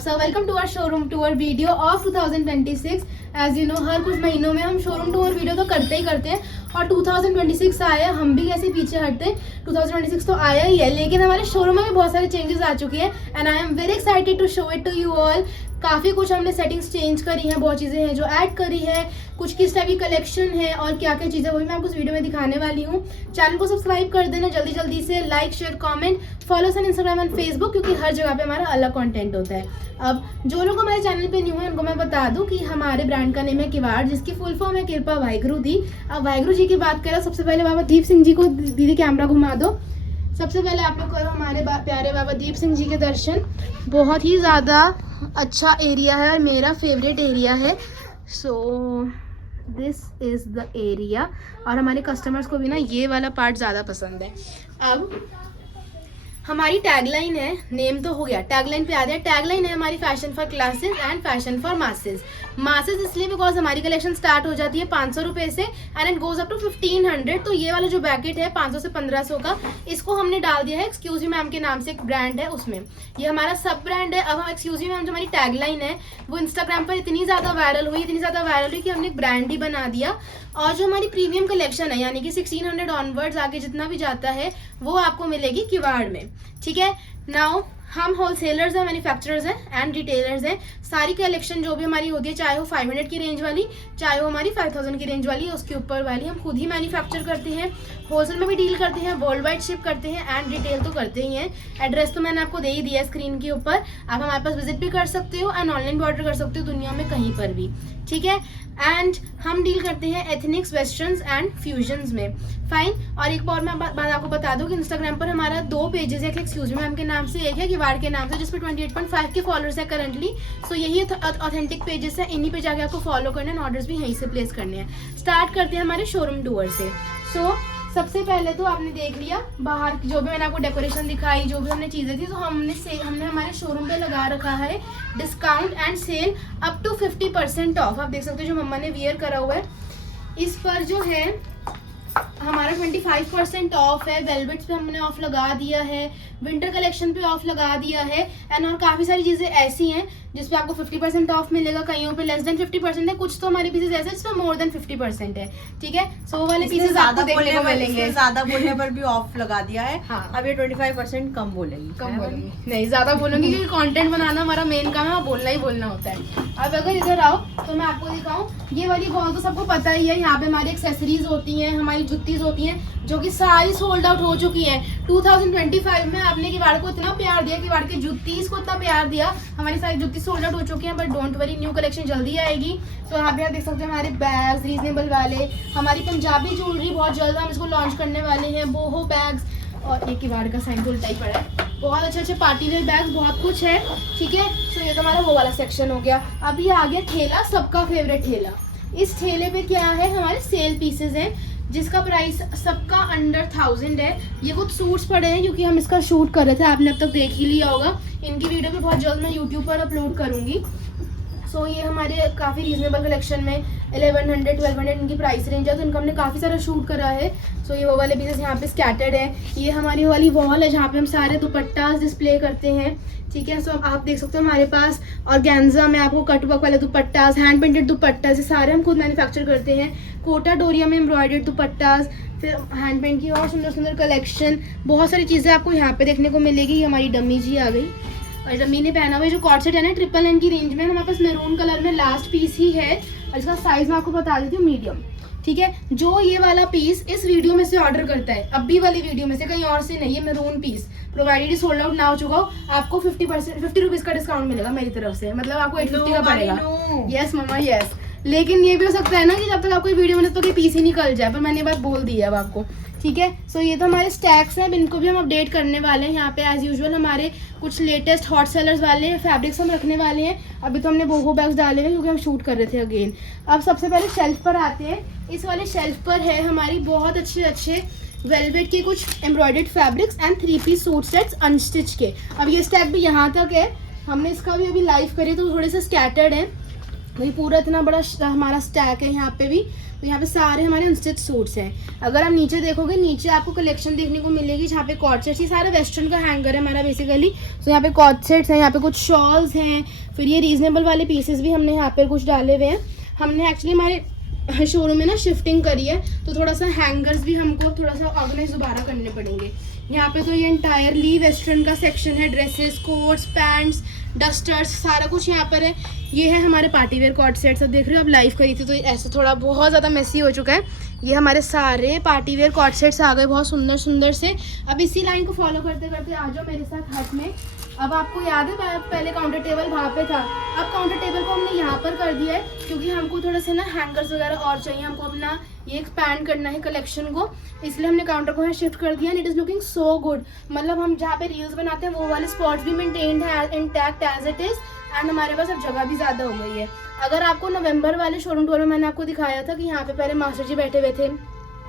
So welcome to our showroom tour video of 2026। As you know हर कुछ महीनों में हम शोरूम टूर वीडियो तो करते ही करते हैं और 2026 आया, हम भी कैसे पीछे हटते। 2026 तो आया ही है, लेकिन हमारे शोरूम में भी बहुत सारे चेंजेस आ चुके हैं and I am very excited to show it to you all. काफ़ी कुछ हमने सेटिंग्स चेंज करी हैं, बहुत चीज़ें हैं जो ऐड करी है, कुछ किस टाइप की कलेक्शन है और क्या क्या चीज़ें वही मैं आपको इस वीडियो में दिखाने वाली हूँ। चैनल को सब्सक्राइब कर देना जल्दी जल्दी से, like share comment, follow on Instagram and Facebook, क्योंकि हर जगह पे हमारा अलग कंटेंट होता है। अब जो लोग हमारे चैनल पे न्यू हैं उनको मैं बता दूं कि हमारे ब्रांड का नेम है किवाड़, जिसकी फुल फॉर्म है कृपा वाहिगुरु दी। अब वाहिगुरु जी की बात करें, सबसे पहले बाबा दीप सिंह जी को, दीदी कैमरा घुमा दो। सबसे पहले आप लोग करो हमारे प्यारे बाबा दीप सिंह जी के दर्शन। बहुत ही ज़्यादा अच्छा एरिया है और मेरा फेवरेट एरिया है। So this is the area और हमारे कस्टमर्स को भी ना ये वाला पार्ट ज़्यादा पसंद है। अब हमारी टैगलाइन है, नेम तो हो गया, टैगलाइन पे आ गया। टैगलाइन है हमारी fashion for classes and fashion for masses. Masses इसलिए बिकॉज हमारी कलेक्शन स्टार्ट हो जाती है 500 रुपये से and it goes up to 1500। तो ये वाला जो बैकेट है 500 से 1500 का, इसको हमने डाल दिया है एक्सक्यूज मी मैम के नाम से, एक ब्रांड है उसमें। ये हमारा सब ब्रांड है। अब हम एक्सक्यूज मी मैम जो हमारी टैगलाइन है वो इंस्टाग्राम पर इतनी ज़्यादा वायरल हुई कि हमने एक ब्रांड ही बना दिया। और जो हमारी प्रीमियम कलेक्शन है यानी कि 1600 ऑनवर्ड्स आगे जितना भी जाता है वो आपको मिलेगी किवाड़ में। ठीक है, नाउ हम होलसेलर्स हैं, मैन्युफैक्चरर्स हैं एंड रिटेलर्स हैं। सारी कलेक्शन जो भी हमारी होती है, चाहे वो 500 की रेंज वाली, चाहे वो हमारी 5000 की रेंज वाली, उसके ऊपर वाली, हम खुद ही मैन्युफैक्चर करते हैं। होलसेल में भी डील करते हैं, वर्ल्ड वाइड शिप करते हैं एंड रिटेल तो करते ही हैं। एड्रेस तो मैंने आपको दे ही दिया स्क्रीन के ऊपर, आप हमारे पास विजिट भी कर सकते हो एंड ऑनलाइन भी ऑर्डर कर सकते हो दुनिया में कहीं पर भी। ठीक है, एंड हम डील करते हैं एथनिक्स, वेस्टर्न्स एंड फ्यूजन्स में। फाइन। और एक और मैं बात आपको बता दूं कि इंस्टाग्राम पर हमारा 2 पेजेस है, एक एक्सक्यूज मी मैम के नाम से, एक है किवाड़ के नाम से, जिसपे 28.5 के फॉलोअर्स है करंटली। सो यही ऑथेंटिक पेजेस है, इन्हीं पे जाके आपको फॉलो करना है, ऑर्डर्स भी यहीं से प्लेस करने हैं। स्टार्ट करते हैं हमारे शोरूम टूर से। सो सबसे पहले तो आपने देख लिया बाहर जो भी मैंने आपको डेकोरेशन दिखाई, जो भी हमने चीज़ें थी, तो हमने हमारे शोरूम पे लगा रखा है discount and sale up to 50% off. आप देख सकते हो जो मम्मा ने वियर करा हुआ है, इस पर जो है हमारा 25% ऑफ है। वेलवेट्स पे हमने ऑफ लगा दिया है, विंटर कलेक्शन पे ऑफ लगा दिया है एंड और काफ़ी सारी चीज़ें ऐसी हैं जिसपे आपको 50% ऑफ मिलेगा, कईयों पे लेस देन 50% है, कुछ तो हमारे पीसेस ऐसे जिसपे मोर देन 50% है। ठीक है, सो वो वाले पीसेस आपको देखने को मिलेंगे। ज्यादा बोलने पर भी ऑफ लगा दिया है। हाँ, अब ये 25% कम बोलेंगी। नहीं, ज्यादा बोलूंगी क्योंकि कंटेंट बनाना हमारा मेन काम है, वहाँ बोलना ही बोलना होता है। अब अगर इधर आओ तो मैं आपको दिखाऊं, ये वाली बॉल तो सबको पता ही है, यहाँ पे हमारी एक्सेसरीज होती हैं, हमारी जुत्तीज होती हैं, जो कि सारी सोल्ड आउट हो चुकी हैं। 2025 में आपने किवाड़ को इतना प्यार दिया, किवाड़ के जुत्तीज को इतना प्यार दिया, हमारी सारी जुत्ती सोल्ड आउट हो चुकी हैं, but don't worry, new collection जल्दी आएगी। तो यहाँ पे आप देख सकते हैं हमारे बैग्स रीजनेबल वाले, हमारी पंजाबी ज्वेलरी बहुत जल्द हम इसको लॉन्च करने वाले हैं, बोहो बैग्स, और ये किवाड़ का साइन तो उल्टा ही पड़ा है। बहुत अच्छे अच्छे पार्टी वेयर बैग्स, बहुत कुछ है। ठीक है, तो ये तो हमारा वो वाला सेक्शन हो गया। अभी आ गया ठेला, सबका फेवरेट ठेला। इस ठेले पे क्या है, हमारे सेल पीसेज हैं जिसका प्राइस सबका अंडर 1000 है। ये कुछ सूट्स पड़े हैं क्योंकि हम इसका शूट कर रहे थे, आपने अब तक देख ही लिया होगा। इनकी वीडियो भी बहुत जल्द मैं यूट्यूब पर अपलोड करूँगी। सो ये हमारे काफ़ी रीजनेबल कलेक्शन में 1100 1200 इनकी प्राइस रेंज है, तो इनका हमने काफ़ी सारा शूट करा है। सो ये वो वाले पीसेस यहाँ पे स्कैटर्ड है। ये हमारी वाली वॉल है जहाँ पे हम सारे दुपट्टास डिस्प्ले करते हैं। ठीक है, सो आप देख सकते हो हमारे पास ऑर्गेन्जा में आपको कटवर्क वाले दुपट्टास, हैंड पेंटेड दुपट्टास, ये सारे हम खुद मैन्युफैक्चर करते हैं। कोटा डोरिया में एम्ब्रॉयडर्ड दुपट्टास, फिर हैंड पेंट की और सुंदर सुंदर कलेक्शन, बहुत सारी चीज़ें आपको यहाँ पे देखने को मिलेगी। हमारी डम्मी जी आ गई और डम्मी ने पहना हुआ जो कॉर्ड सेट है ना 999 की रेंज में, हमारे पास मैरून कलर में लास्ट पीस ही है और इसका साइज मैं आपको बता देती हूँ, मीडियम। ठीक है, जो ये वाला पीस इस वीडियो में से ऑर्डर करता है, अभी वाली वीडियो में से, कहीं और से नहीं, ये maroon piece provided sold out ना हो चुका हो, आपको 50 रुपीज़ का डिस्काउंट मिलेगा मेरी तरफ से, मतलब आपको 850 का पड़ेगा। यस मम्मा यस, लेकिन ये भी हो सकता है ना कि जब तक आपको वीडियो में तो पीस ही निकल जाए, पर मैंने बात बोल दी है अब आपको। ठीक है, सो ये तो हमारे स्टैक्स हैं, इनको भी हम अपडेट करने वाले हैं। यहाँ पे एज यूजुअल हमारे कुछ लेटेस्ट हॉट सेलर्स वाले फैब्रिक्स हम रखने वाले हैं। अभी तो हमने बोहो बैग्स डाले हैं क्योंकि हम शूट कर रहे थे अगेन। अब सबसे पहले शेल्फ पर आते हैं। इस वाले शेल्फ पर है हमारी बहुत अच्छे वेलवेट के कुछ embroidered fabrics and 3 piece suit sets unstitch के। अब ये स्टैक भी यहाँ तक है, हमने इसका भी अभी लाइव करी तो थोड़े से स्कैटर्ड है, वही पूरा इतना बड़ा हमारा स्टैक है यहाँ पे भी। तो यहाँ पे सारे हमारे अनस्टिच सूट्स हैं। अगर आप नीचे देखोगे, नीचे आपको कलेक्शन देखने को मिलेगी जहाँ पे कॉर्ड सेट्स, ये सारा वेस्टर्न का हैंगर है हमारा बेसिकली। तो यहाँ पे कॉर्ड सेट्स हैं, यहाँ पे कुछ शॉल्स हैं, फिर ये रीजनेबल वाले पीसेस भी हमने यहाँ पर कुछ डाले हुए हैं। हमने एक्चुअली हमारे शोरूम में ना शिफ्टिंग करी है, तो थोड़ा सा हैंगर्स भी हमको थोड़ा सा ऑर्गेनाइज दोबारा करने पड़ेंगे। यहाँ पे तो ये इंटायरली वेस्टर्न का सेक्शन है, ड्रेसेस, कोट्स, पैंट्स, डस्टर्स, सारा कुछ यहाँ पर है। ये है हमारे पार्टी वेयर कॉर्ड सेट्स। अब देख रहे हो, अब लाइव करी थी तो ऐसा थोड़ा बहुत ज़्यादा मेसी हो चुका है। ये हमारे सारे पार्टी वेयर कॉर्ड सेट्स आ गए बहुत सुंदर सुंदर से। अब इसी लाइन को फॉलो करते करते आ जाओ मेरे साथ हट में। अब आपको याद है पहले काउंटर टेबल वहाँ पे था, अब काउंटर टेबल को हमने यहाँ पर कर दिया है क्योंकि हमको थोड़ा सा ना हैंगर्स वगैरह और चाहिए, हमको अपना ये एक्सपैंड करना है कलेक्शन को, इसलिए हमने काउंटर को यहाँ शिफ्ट कर दिया। And it is looking so good. मतलब हम जहाँ पे रील्स बनाते हैं वो वाले स्पॉट्स भी मेंटेन्ड है intact as it is. And हमारे पास अब जगह भी ज़्यादा हो गई है। अगर आपको नवंबर वाले शोरूम टूर में मैंने आपको दिखाया था कि यहाँ पे पहले मास्टर जी बैठे हुए थे,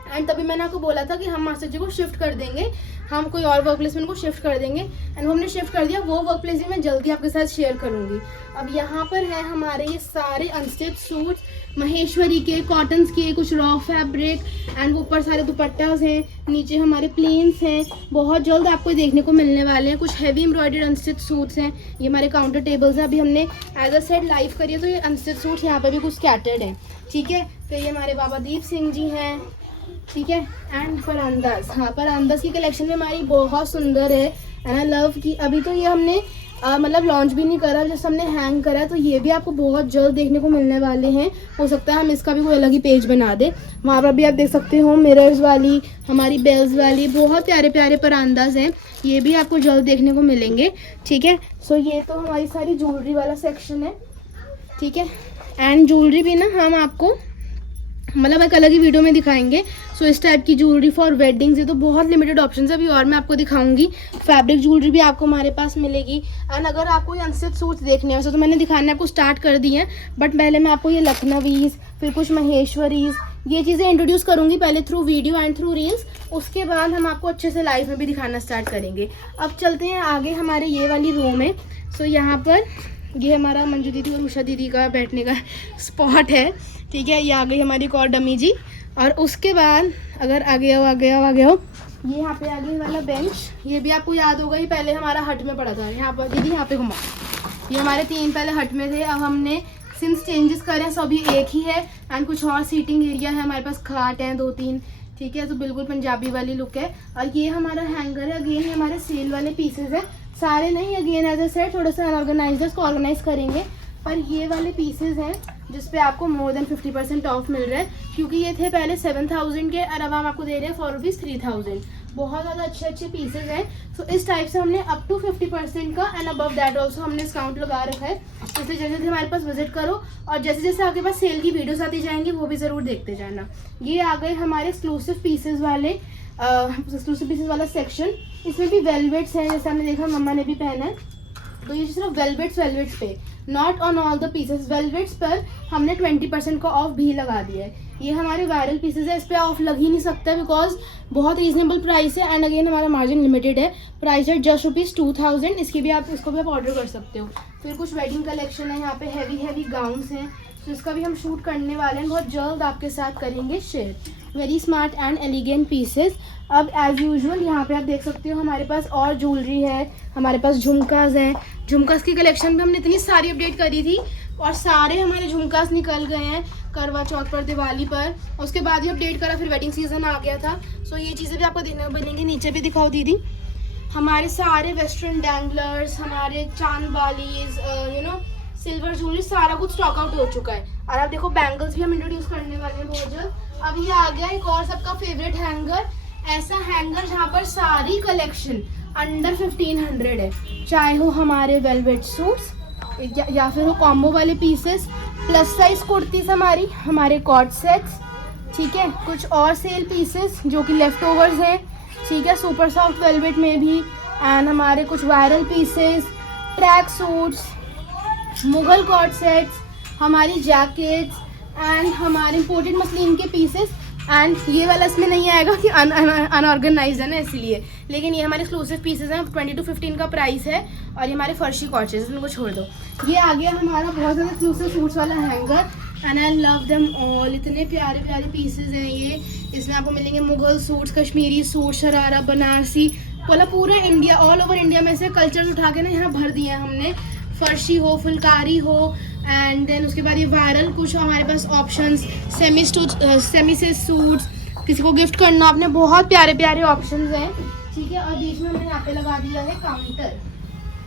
एंड तभी मैंने आपको बोला था कि हम मास्टर जी को शिफ्ट कर देंगे, हम कोई और वर्क प्लेस में उनको शिफ्ट कर देंगे। एंड हमने शिफ्ट कर दिया, वो वर्क प्लेस भी मैं जल्दी आपके साथ शेयर करूँगी। अब यहाँ पर है हमारे ये सारे अनस्टिच सूट्स महेश्वरी के, कॉटन्स के, कुछ रॉ फैब्रिक, एंड ऊपर सारे दुपट्टास हैं, नीचे हमारे प्लेन्स हैं। बहुत जल्द आपको देखने को मिलने वाले हैं। कुछ हैवी एम्ब्रॉयडर्ड अनस्टिच सूट्स हैं। ये हमारे काउंटर टेबल्स हैं। अभी हमने एज अ सेट लाइव करिए तो ये अनस्टिच सूट्स यहाँ पर भी कुछ स्कैटर्ड हैं, ठीक है। फिर ये हमारे बाबा दीप सिंह जी हैं, ठीक है। एंड परांदास, हाँ परांदास की कलेक्शन में हमारी बहुत सुंदर है एंड आई लव की। अभी तो ये हमने मतलब लॉन्च भी नहीं करा, जैसे हमने हैंग करा, तो ये भी आपको बहुत जल्द देखने को मिलने वाले हैं। हो सकता है हम इसका भी कोई अलग ही पेज बना दें। वहाँ पर भी आप देख सकते हो मिरर्स वाली, हमारी बेल्स वाली, बहुत प्यारे प्यारे परांदाज हैं। ये भी आपको जल्द देखने को मिलेंगे, ठीक है। सो ये तो हमारी सारी ज्वेलरी वाला सेक्शन है, ठीक है। एंड ज्वेलरी भी ना हम आपको मतलब एक अलग ही वीडियो में दिखाएंगे। सो इस टाइप की ज्वेलरी फॉर वेडिंग्स, ये तो बहुत लिमिटेड ऑप्शन है, अभी और मैं आपको दिखाऊंगी। फैब्रिक ज्वेलरी भी आपको हमारे पास मिलेगी। एंड अगर आपको ये अनस्टिच सूट्स देखने हैं, तो मैंने दिखाने आपको स्टार्ट कर दी हैं, बट पहले मैं आपको ये लखनवीज, फिर कुछ महेश्वरीज, ये चीज़ें इंट्रोड्यूस करूँगी पहले through video and through reels. उसके बाद हम आपको अच्छे से लाइव में भी दिखाना स्टार्ट करेंगे। अब चलते हैं आगे, हमारे ये वाली रूम है। सो यहाँ पर ये हमारा मंजू दीदी और उषा दीदी का बैठने का स्पॉट है, ठीक है। ये आ गई हमारी एक और डमी जी। और उसके बाद अगर आगे आओ, ये यहाँ पे आगे वाला बेंच, ये भी आपको याद होगा, ये पहले हमारा हट में पड़ा था। यहाँ पर दीदी यहाँ पे घुमा, ये हमारे 3 पहले हट में थे, अब हमने सिंस चेंजेस करें सो अभी एक ही है। एंड कुछ और सीटिंग एरिया है हमारे पास, खाट हैं 2-3, ठीक है। तो बिल्कुल पंजाबी वाली लुक है। और ये हमारा हैंगर है, अगेन ये हमारे सेल वाले पीसेज है, सारे नहीं, अगेन एज अ सेट थोड़ा सा अनऑर्गेनाइज, इसको ऑर्गेनाइज करेंगे। पर ये वाले पीसेज हैं जिस पे आपको मोर देन 50% ऑफ मिल रहा है, क्योंकि ये थे पहले 7000 के और अब हम आपको दे रहे हैं फॉर रुपीज़ 3000। बहुत ज़्यादा अच्छे अच्छे पीसेज हैं। सो इस टाइप से हमने अप टू 50% का एंड अबव दैट ऑल्सो हमने डिस्काउंट लगा रखा है। इसलिए जैसे जैसे हमारे पास विजिट करो और जैसे जैसे आपके पास सेल की वीडियोस आती जाएंगी वो भी ज़रूर देखते जाना। ये आ गए हमारे एक्सक्लूसिव पीसेज वाला सेक्शन। इसमें भी वेलवेट्स हैं, जैसे हमने देखा मम्मा ने भी पहना है। तो ये सिर्फ वेलवेट्स पे, not on all the pieces, velvets पर हमने 20% का ऑफ भी लगा दिया है। ये हमारे वायरल पीसेस है, इस पर ऑफ लग ही नहीं सकता बिकॉज बहुत रीजनेबल प्राइस है। एंड अगेन हमारा मार्जिन लिमिटेड है, प्राइस है जस्ट ₹2000। इसको भी आप ऑर्डर कर सकते हो। फिर कुछ वेडिंग कलेक्शन है, यहाँ पे हैवी गाउन्स हैं, तो इसका भी हम शूट करने वाले हैं, बहुत जल्द आपके साथ करेंगे share. Very smart and elegant pieces. अब एज यूजुअल यहाँ पे आप देख सकते हो हमारे पास और ज्वेलरी है, हमारे पास झुमकास हैं। झुमकास की कलेक्शन में हमने इतनी सारी अपडेट करी थी और सारे हमारे झुमकास निकल गए हैं करवा चौथ पर, दिवाली पर। उसके बाद ही अपडेट करा, फिर वेडिंग सीजन आ गया था। सो ये चीज़ें भी आपको देखने को मिलेंगी। नीचे भी दिखाओ दीदी, हमारे सारे वेस्टर्न डैंगलर्स, हमारे चांद बालीज, सिल्वर ज्वेलरी, सारा कुछ स्टॉक आउट हो चुका है। और आप देखो बैंगल्स भी हम इंट्रोड्यूस करने वाले हैं बहुत जल्द। अब ये आ गया एक और सबका फेवरेट हैंगर, ऐसा हैंगर जहाँ पर सारी कलेक्शन अंडर 1500 है, चाहे हो हमारे वेलवेट सूट्स या फिर वो कॉम्बो वाले पीसेस, प्लस साइज कुर्तीस, हमारे कॉर्ड सेट्स, ठीक है। कुछ और सेल पीसेस जो कि लेफ्ट ओवर्स हैं, ठीक है, सुपर सॉफ्ट वेलवेट में भी। एंड हमारे कुछ viral pieces, track suits, Mughal coord sets, हमारी जैकेट्स एंड हमारे इम्पोर्टेड मसलिन के पीसेस। एंड ये वाला इसमें नहीं आएगा कि अनऑर्गेनाइज है ना, इसलिए। लेकिन ये हमारे एक्सक्लूसिव पीसेज हैं, 20 to 15 का प्राइस है। और ये हमारे फर्शी कॉर्चेज, इनको छोड़ दो। ये आ गया हमारा बहुत ज़्यादा एक्सक्लूसिव सूट्स वाला hanger and I love them all. इतने प्यारे प्यारे पीसेज हैं ये। इसमें आपको मिलेंगे मुगल सूट्स, कश्मीरी सूट, शरारा, बनारसी, मतलब पूरे इंडिया, ऑल ओवर इंडिया में से कल्चर उठा के ना यहाँ भर दिए हैं हमने। फर्शी हो, फुलकारी हो, एंड देन उसके बाद ये वायरल कुछ हमारे पास ऑप्शंस, सेमी से सूट्स, किसी को गिफ्ट करना आपने, बहुत प्यारे प्यारे ऑप्शंस हैं, ठीक है। और बीच में मैंने यहाँ पे लगा दिया है काउंटर।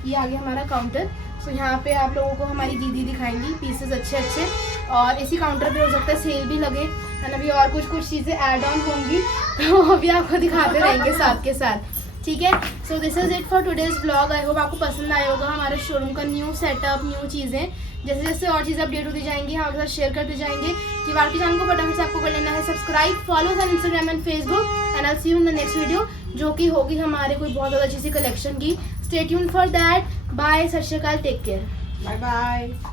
ये आ गया हमारा काउंटर। तो यहाँ पे आप लोगों को हमारी दीदी दिखाएंगी पीसेस अच्छे अच्छे। और इसी काउंटर पे हो सकता है सेल भी लगे, है ना। अभी और कुछ चीज़ें ऐड ऑन होंगी तो अभी आपको दिखाते रहेंगे साथ के साथ, ठीक है। So this is it for today's blog. I hope आपको पसंद आया होगा हमारे शोरूम का न्यू सेटअप, न्यू चीज़ें। जैसे जैसे और चीज़ें अपडेट होती जाएंगी हम आपके साथ शेयर करते जाएंगे। कि वार्की चैनल को फटाफट से आपको कर लेना है subscribe, follow on Instagram and Facebook, and I see you in the next video, जो कि होगी हमारे कोई बहुत ज़्यादा अच्छी सी कलेक्शन की। Stay tuned for that. Bye, सत श्री अकाल, टेक केयर, बाय बाय।